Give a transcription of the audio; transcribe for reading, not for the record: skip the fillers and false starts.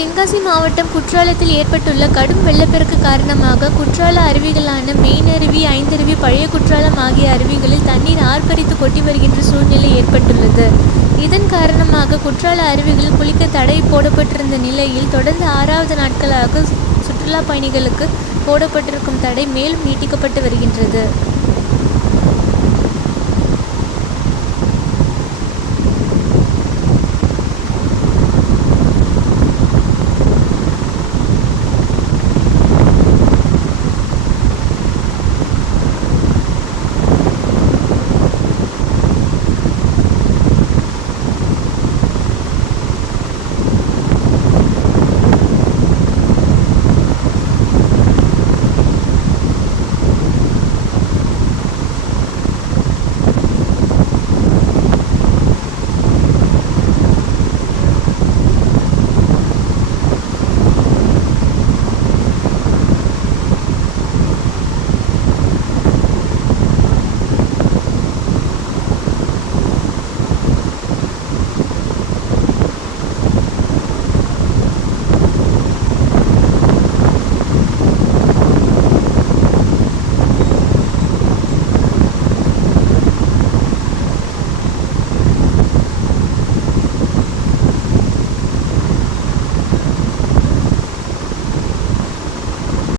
தென்காசி மாவட்டம் குற்றாலத்தில் ஏற்பட்டுள்ள கடும் வெள்ளப்பெருக்கு காரணமாக குற்றால அருவிகளான மெயினருவி, ஐந்தருவி, பழைய குற்றாலம் ஆகிய அருவிகளில் தண்ணீர் ஆர்ப்பரித்து கொட்டி வருகின்ற சூழ்நிலை ஏற்பட்டுள்ளது. இதன் காரணமாக குற்றால அருவிகளில் குளிக்க தடை போடப்பட்டிருந்த நிலையில் தொடர்ந்து 6வது நாட்களாக சுற்றுலா பயணிகளுக்கு போடப்பட்டிருக்கும் தடை மேலும் நீட்டிக்கப்பட்டு வருகின்றது.